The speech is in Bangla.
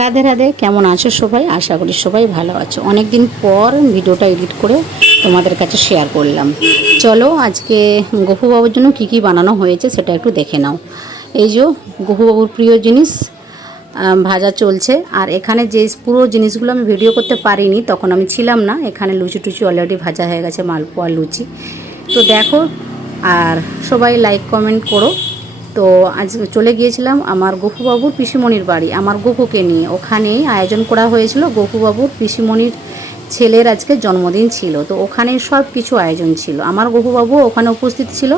রাধে রাধে, কেমন আছো সবাই? আশা করি সবাই ভালো আছো। অনেক দিন পর ভিডিওটা এডিট করে তোমাদের কাছে শেয়ার করলাম। চলো আজকে গফুবাবুর জন্য কি কি বানানো হয়েছে সেটা একটু দেখে নাও। এই যে গফুবাবুর প্রিয় জিনিস ভাজা চলছে। আর এখানে যে পুরো জিনিসগুলো আমি ভিডিও করতে পারিনি, তখন আমি ছিলাম না। এখানে লুচি টুচি অলরেডি ভাজা হয়ে গেছে, মালপোয়া লুচি। তো দেখো, আর সবাই লাইক কমেন্ট করো। তো আজ চলে গিয়েছিলাম আমার গফুবাবুর পিসিমণির বাড়ি, আমার গফুকে নিয়ে। ওখানেই আয়োজন করা হয়েছিল গফুবাবুর পিসিমণির ছেলের আজকে জন্মদিন ছিল। তো ওখানে সব কিছু আয়োজন ছিল। আমার গফুবাবু ওখানে উপস্থিত ছিল।